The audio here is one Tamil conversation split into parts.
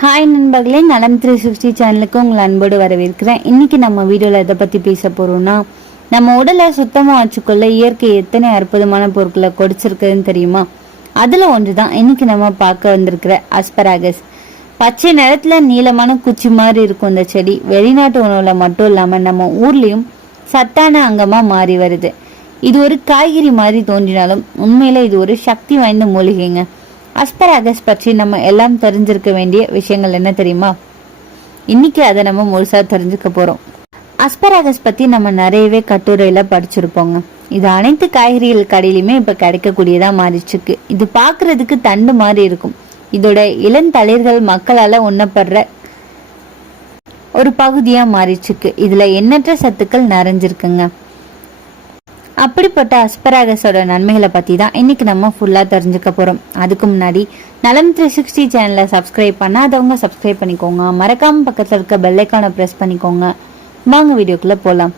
ஹாய் நண்பர்களே, நலம் 360 சேனலுக்கு உங்களை அன்போடு வரவேற்கிறேன். இன்னைக்கு நம்ம வீடியோவில் எதை பற்றி பேச போகிறோம்னா, நம்ம உடலை சுத்தமாக வச்சுக்கொள்ள இயற்கை எத்தனை அற்புதமான பொருட்களை கொடுத்துருக்குதுன்னு தெரியுமா? அதில் ஒன்று தான் இன்னைக்கு நம்ம பார்க்க வந்திருக்கிற அஸ்பராகஸ். பச்சை நிறத்தில் நீளமான குச்சி மாதிரி இருக்கும் இந்த செடி வெளிநாட்டு உணவில் மட்டும் இல்லாமல் நம்ம ஊர்லேயும் சத்தான அங்கமாக மாறி வருது. இது ஒரு காய்கறி மாதிரி தோன்றினாலும் உண்மையில இது ஒரு சக்தி வாய்ந்த மூலிகைங்க. அஸ்பராகஸ் பற்றி நம்ம எல்லாம் தெரிஞ்சிருக்க வேண்டிய விஷயங்கள் என்ன தெரியுமா? இன்னைக்கு அதை நம்ம முழுசா தெரிஞ்சுக்க போறோம். அஸ்பராகஸ் பத்தி நம்ம நிறையவே கட்டுரையில படிச்சிருப்போங்க. இது அனைத்து காய்கறிகள் கடையிலுமே இப்ப கிடைக்கக்கூடியதா மாறிச்சுக்கு. இது பாக்குறதுக்கு தண்டு மாதிரி இருக்கும். இதோட இளந்தளிர்கள் மக்களால உண்ணப்படுற ஒரு பகுதியா மாறிச்சுக்கு. இதுல எண்ணற்ற சத்துக்கள் நிறைஞ்சிருக்குங்க. அப்படிப்பட்ட அஸ்பராகஸோட நன்மைகளை பற்றி தான் இன்னைக்கு நம்ம ஃபுல்லாக தெரிஞ்சுக்க போகிறோம். அதுக்கு முன்னாடி நலம் 360 சேனலை சப்ஸ்கிரைப் பண்ணாதவங்க சப்ஸ்கிரைப் பண்ணிக்கோங்க. மறக்காமல் பக்கத்தில் இருக்க பெல்லைக்கானை ப்ரெஸ் பண்ணிக்கோங்க. வாங்க வீடியோக்குள்ளே போகலாம்.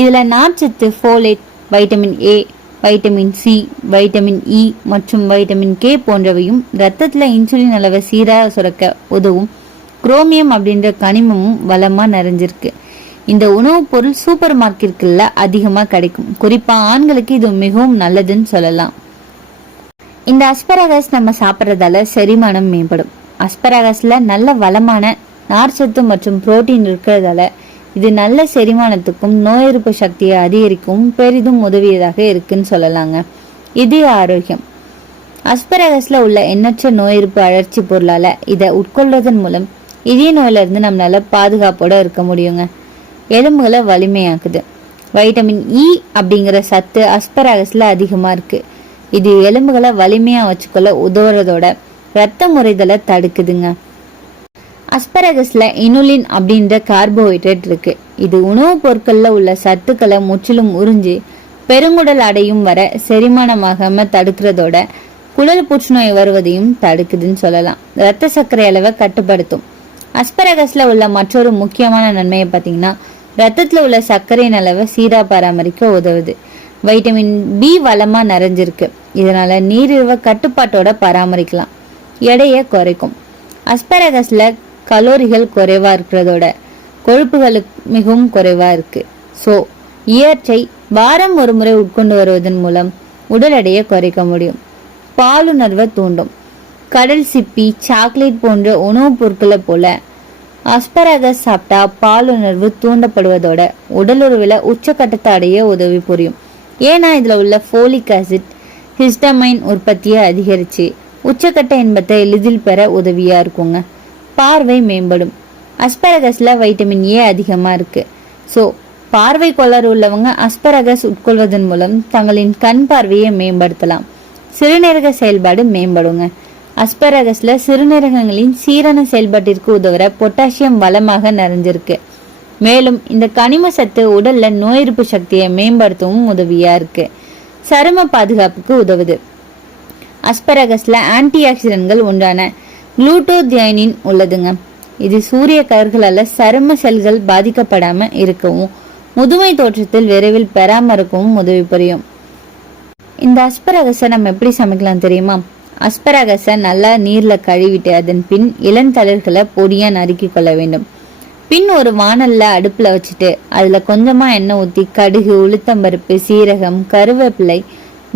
இதில் நார்ச்சத்து, folate, vitamin A, vitamin C, vitamin E மற்றும் வைட்டமின் கே போன்றவையும் ரத்தத்தில் இன்சுலின் அளவை சீராக சுரக்க உதவும் குரோமியம் அப்படின்ற கனிமமும் வளமாக நிறைஞ்சிருக்கு. இந்த உணவுப் பொருள் சூப்பர் மார்க்கெட்டுல அதிகமா கிடைக்கும். குறிப்பா ஆண்களுக்கு இது மிகவும் நல்லதுன்னு சொல்லலாம். இந்த அஸ்பராகஸ் நம்ம சாப்பிட்றதால செரிமானம் மேம்படும். அஸ்பராகஸ்ல நல்ல வளமான நார்ச்சத்து மற்றும் புரோட்டீன் இருக்கிறதால இது நல்ல செரிமானத்துக்கும் நோய் எதிர்ப்பு சக்தியை அதிகரிக்கவும் பெரிதும் உதவியதாக இருக்குன்னு சொல்லலாங்க. இதய ஆரோக்கியம். அஸ்பராகஸ்ல உள்ள எண்ணற்ற நோய் எதிர்ப்பு அழற்சி பொருளால இதை உட்கொள்வதன் மூலம் இதய நோயில இருந்து நம்மளால பாதுகாப்போட இருக்க முடியுங்க. எலும்புகளை வலிமையாக்குது. வைட்டமின் இ அப்படிங்கிற சத்து அஸ்பராகஸ்ல அதிகமா இருக்கு. இது எலும்புகளை வலிமையா வச்சுக்கொள்ள உதவுறதோட ரத்த முறைதலை தடுக்குதுங்க. அஸ்பராகஸ்ல இனுலின் அப்படின்ற கார்போஹைட்ரேட் இருக்கு. இது உணவுப் பொருட்கள்ல உள்ள சத்துக்களை முற்றிலும் உறிஞ்சி பெருங்குடல் அடையும் வர செரிமானமாகாம தடுக்கிறதோட குடல் புற்றுநோய் வருவதையும் தடுக்குதுன்னு சொல்லலாம். ரத்த சர்க்கரை அளவை கட்டுப்படுத்தும். அஸ்பராகஸ்ல உள்ள மற்றொரு முக்கியமான நன்மையை பார்த்தீங்கன்னா, ரத்தத்துல உள்ள சர்க்கரையின் அளவை சீரா பராமரிக்க உதவுது. வைட்டமின் பி வளமா நிறைஞ்சிருக்கு. இதனால நீரிழிவை கட்டுப்பாட்டோட பராமரிக்கலாம். எடையை குறைக்கும். அஸ்பராகஸ்ல கலோரிகள் குறைவா இருக்கிறதோட கொழுப்புகளுக்கு மிகவும் குறைவா இருக்கு. ஸோ இயற்கை வாரம் ஒரு முறை உட்கொண்டு வருவதன் மூலம் உடல் எடையை குறைக்க முடியும். பாலுணர்வை தூண்டும். கடல் சிப்பி, சாக்லேட் போன்ற உணவுப் பொருட்களை போல அஸ்பராகஸ் சாப்பிட்டா பாலுணர்வு தூண்டப்படுவதோட உடலுறவுல உச்சக்கட்டத்தை அடைய உதவி புரியும். ஏன்னா இதுல உள்ள ஃபோலிக் ஆசிட் ஹிஸ்டமைன் உற்பத்தியை அதிகரிச்சு உச்சக்கட்ட இன்பத்தை எளிதில் பெற உதவியா இருக்குங்க. பார்வை மேம்படும். அஸ்பராகஸ்ல வைட்டமின் ஏ அதிகமா இருக்கு. ஸோ பார்வை கோளாறு உள்ளவங்க அஸ்பராகஸ் உட்கொள்வதன் மூலம் தங்களின் கண் பார்வையை மேம்படுத்தலாம். சிறுநீரக செயல்பாடு மேம்படுங்க. அஸ்பராகஸ்ல சிறுநீரகங்களின் சீரான செயல்பாட்டிற்கு உதவுற பொட்டாசியம் வளமாக நிறைஞ்சிருக்கு. மேலும் இந்த கனிம சத்து உடல்ல நோய் எதிர்ப்பு சக்தியை மேம்படுத்தவும் உதவியா இருக்கு. சரும பாதுகாப்புக்கு உதவுது. அஸ்பராகஸ்ல ஆன்டி ஆக்சிடென்ட்கள் உண்டான குளூட்டோதியனின் உள்ளதுங்க. இது சூரிய கதிர்களால சரும செல்கள் பாதிக்கப்படாம இருக்கவும் முதுமை தோற்றத்தில் விரைவில் பராமரிக்கவும் உதவி புரியும். இந்த அஸ்பராகஸை நம்ம எப்படி சமைக்கலாம் தெரியுமா? அஸ்பராகஸை நல்லா நீர்ல கழுவிட்டு அதன் பின் இளந்தளிர்களை பொடியா நறுக்கி கொள்ள வேண்டும். பின் ஒரு வாணல்ல அடுப்புல வச்சுட்டு அதுல கொஞ்சமா எண்ணெய் ஊத்தி கடுகு, உளுத்தம்பருப்பு, சீரகம், கருவேப்பிலை,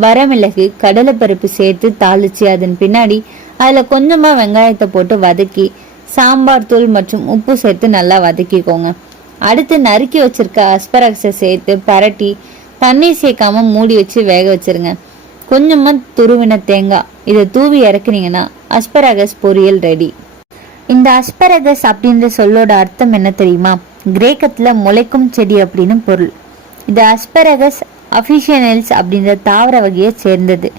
வரமிளகு, கடலைப்பருப்பு சேர்த்து தாளிச்சு அதன் பின்னாடி அதுல கொஞ்சமா வெங்காயத்தை போட்டு வதக்கி சாம்பார் தூள் மற்றும் உப்பு சேர்த்து நல்லா வதக்கிக்கோங்க. அடுத்து நறுக்கி வச்சிருக்க அஸ்பராகஸை சேர்த்து பரட்டி தண்ணீர் சேர்க்காம மூடி வச்சு வேக வச்சிருங்க. கொஞ்சமா துருவின தேங்காய் இதை தூவி இறக்குனீங்கன்னா அஸ்பராகஸ் பொரியல் ரெடி. இந்த அஸ்பராகஸ் அப்படின்ற சொல்லோட அர்த்தம் என்ன தெரியுமா? கிரேக்கத்துல முளைக்கும் செடி அப்படின்னு பொருள். இது அஸ்பராகஸ் அஃபிஷியனல்ஸ் அப்படின்ற தாவர வகையை சேர்ந்தது.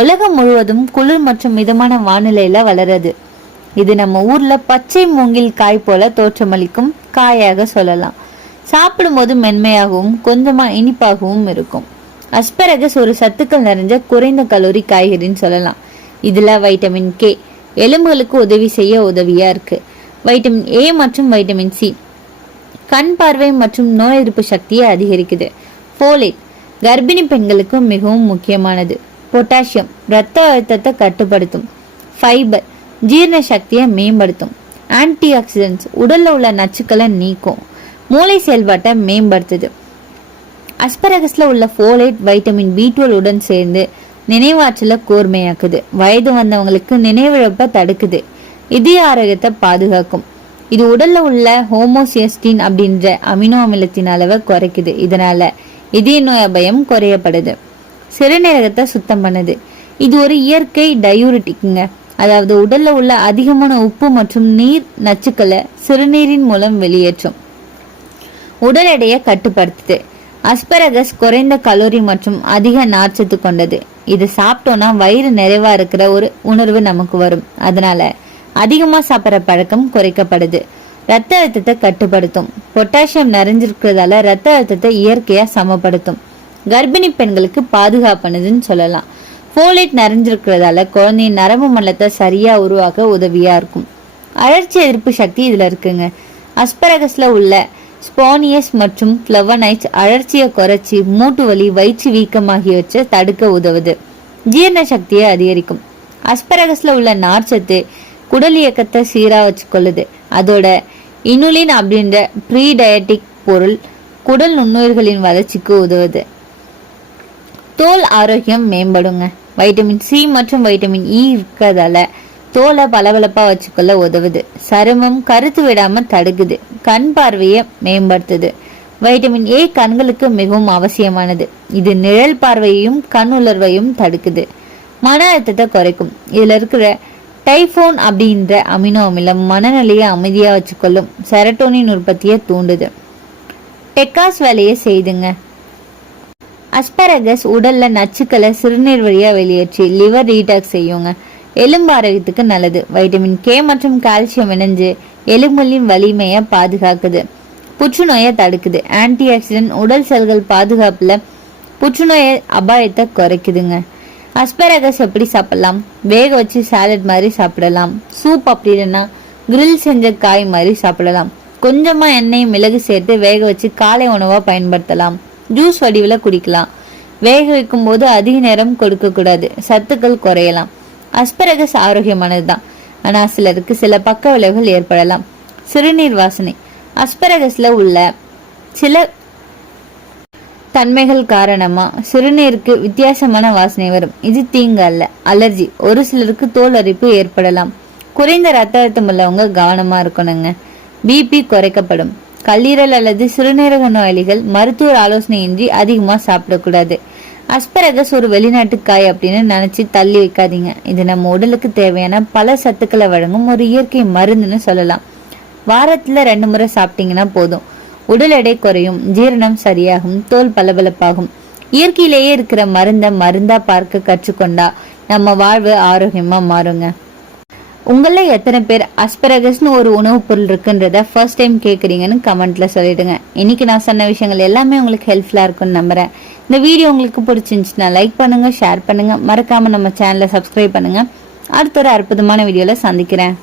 உலகம் முழுவதும் குளிர் மற்றும் மிதமான வானிலையில வளருது. இது நம்ம ஊர்ல பச்சை மூங்கில் காய் போல தோற்றமளிக்கும் காயாக சொல்லலாம். சாப்பிடும்போது மென்மையாகவும் கொஞ்சமா இனிப்பாகவும் இருக்கும். அஸ்பராகஸ் ஒரு சத்துக்கள் நிறைஞ்ச குறைந்த கலோரி காய்கறின்னு சொல்லலாம். இதுல வைட்டமின் கே எலும்புகளுக்கு உதவி செய்ய உதவியா இருக்கு. வைட்டமின் ஏ மற்றும் வைட்டமின் சி கண் பார்வை மற்றும் நோய் எதிர்ப்பு சக்தியை அதிகரிக்குது. ஃபோலேட் கர்ப்பிணி பெண்களுக்கு மிகவும் முக்கியமானது. பொட்டாசியம் ரத்த அழுத்தத்தை கட்டுப்படுத்தும். ஃபைபர் ஜீரண சக்தியை மேம்படுத்தும். ஆன்டி ஆக்சிடென்ட்ஸ் உடல்ல உள்ள நச்சுக்களை நீக்கும். மூளை செயல்பாட்டை மேம்படுத்துது. அஸ்பரகஸ்ல உள்ள ஃபோலேட் வைட்டமின் B12 உடன் சேர்ந்து நினைவாற்றலை கூர்மையாக்குது. வயது வந்தவங்களுக்கு நினைவிழப்பை தடுக்குது. இதய ஆரோக்கியத்தை பாதுகாக்கும். இது உடல்ல உள்ள ஹோமோசியஸ்டின் அப்படின்ற அமினோ அமிலத்தின் அளவை குறைக்குது. இதனால இதய நோய் அபாயம் குறையப்படுது. சிறுநீரகத்தை சுத்தம் பண்ணுது. இது ஒரு இயற்கை டயூரிட்டிக்குங்க. அதாவது உடல்ல உள்ள அதிகமான உப்பு மற்றும் நீர் நச்சுக்களை சிறுநீரின் மூலம் வெளியேற்றும். உடல் எடையை கட்டுப்படுத்துது. அஸ்பரகஸ் குறைந்த கலோரி மற்றும் அதிக நார்ச்சத்து கொண்டது. இது சாப்பிட்டோம்னா வயிறு நிறைவா இருக்கிற ஒரு உணர்வு நமக்கு வரும். அதனால அதிகமா சாப்பிட்ற பழக்கம் குறைக்கப்படுது. ரத்த அழுத்தத்தை கட்டுப்படுத்தும். பொட்டாசியம் நிறைஞ்சிருக்கிறதால ரத்த அழுத்தத்தை இயற்கையா சமப்படுத்தும். கர்ப்பிணி பெண்களுக்கு பாதுகாப்பானதுன்னு சொல்லலாம். ஃபோலேட் நிறைஞ்சிருக்கிறதால குழந்தையின் நரம்பு மண்டலத்தை சரியா உருவாக்க உதவியா இருக்கும். அழற்சி எதிர்ப்பு சக்தி இதுல இருக்குங்க. அஸ்பரகஸ்ல உள்ள ஸ்பானியஸ் மற்றும் பிளவனைட்ஸ் அழற்சியை குறைச்சி மூட்டு வலி, வயிற்று வீக்கம் ஆகியவற்றை தடுக்க உதவுது. ஜீரண சக்தியை அதிகரிக்கும். அஸ்பரகஸ்ல உள்ள நார்ச்சத்து குடல் இயக்கத்தை சீரா வச்சுக்கொள்ளுது. அதோட இனுலின் அப்படின்ற ப்ரீடயட்டிக் பொருள் குடல் நுண்ணுயிர்களின் வளர்ச்சிக்கு உதவுது. தோல் ஆரோக்கியம் மேம்படுங்க. வைட்டமின் C மற்றும் வைட்டமின் E இருக்கிறதால தோலை பளபளப்பா வச்சுக்கொள்ள உதவுது. சருமம் கருத்து விடாம தடுக்குது. கண் பார்வையை மேம்படுத்துது. வைட்டமின் A கண்களுக்கு மிகவும் அவசியமானது. இது நிழல் பார்வையையும் கண் உலர்வையும் தடுக்குது. மன அழுத்தத்தை குறைக்கும். இதுல இருக்கிற டைஃபோன் அப்படின்ற அமினோ அமிலம் மனநிலையை அமைதியா வச்சுக்கொள்ளும். செரட்டோனின் உற்பத்தியை தூண்டுது. டெக்காஸ் வேலையை செய்துங்க. அஸ்பரகஸ் உடல்ல நச்சுக்களை சிறுநீர் வழியா வெளியேற்றி லிவர் ரீடாக்ஸ் செய்யுங்க. எலும்பு ஆரோக்கியத்துக்கு நல்லது. வைட்டமின் K மற்றும் கால்சியம் இணைஞ்சு எலும்புகளின் வலிமையை பாதுகாக்குது. புற்றுநோயை தடுக்குது. ஆன்டி ஆக்சிடென்ட் உடல் செல்கள் பாதுகாப்புல புற்றுநோய் அபாயத்தை குறைக்குதுங்க. அஸ்பரகஸ் எப்படி சாப்பிடலாம்? வேக வச்சு சாலட் மாதிரி சாப்பிடலாம். சூப் அப்படி இல்லைன்னா கிரில் செஞ்ச காய் மாதிரி சாப்பிடலாம். கொஞ்சமா எண்ணெய் மிளகு சேர்த்து வேக வச்சு காலை உணவா பயன்படுத்தலாம். ஜூஸ் வடிவில் குடிக்கலாம். வேக வைக்கும் போது அதிக நேரம் கொடுக்க கூடாது. சத்துக்கள் குறையலாம். அஸ்பரகஸ் ஆரோக்கியமானதுதான், ஆனா சிலருக்கு சில பக்க விளைவுகள் ஏற்படலாம். சிறுநீர் வாசனை. அஸ்பரகஸ்ல உள்ள சில தன்மைகள் காரணமா சிறுநீருக்கு வித்தியாசமான வாசனை வரும். இது தீங்கு அல்ல, அலர்ஜி. ஒரு சிலருக்கு தோல் அரிப்பு ஏற்படலாம். குறைந்த ரத்த அழுத்தம் உள்ளவங்க கவனமா இருக்கணுங்க. பிபி குறைக்கப்படும். கல்லீரல் அல்லது சிறுநீரக நோயாளிகள் மருத்துவர் ஆலோசனையின்றி அதிகமா சாப்பிடக்கூடாது. அஸ்பரகஸ் ஒரு வெளிநாட்டு காய் அப்படின்னு நினைச்சு தள்ளி வைக்காதீங்க. இது நம்ம உடலுக்கு தேவையான பல சத்துக்களை வழங்கும் ஒரு இயற்கை மருந்துன்னு சொல்லலாம். வாரத்துல 2 முறை சாப்பிட்டீங்கன்னா போதும். உடல் எடை குறையும், ஜீரணம் சரியாகும், தோல் பளபளப்பாகும். இயற்கையிலேயே இருக்கிற மருந்தா பார்க்க கற்றுக்கொண்டா நம்ம வாழ்வு ஆரோக்கியமா மாறுங்க. உங்கள எத்தனை பேர் அஸ்பரகஸ்னு ஒரு உணவுப் பொருள் இருக்குன்றத ஃபர்ஸ்ட் டைம் கேட்குறீங்கன்னு கமெண்ட்ல சொல்லிடுங்க. இன்னைக்கு நான் சொன்ன விஷயங்கள் எல்லாமே உங்களுக்கு ஹெல்ப்ஃபுல்லா இருக்கும்னு நம்புறேன். இந்த வீடியோ உங்களுக்கு பிடிச்சிருந்துச்சுன்னா லைக் பண்ணுங்க, ஷேர் பண்ணுங்க, மறக்காம நம்ம சேனலை சப்ஸ்கிரைப் பண்ணுங்க. அடுத்த ஒரு அற்புதமான வீடியோல சந்திக்கிறேன்.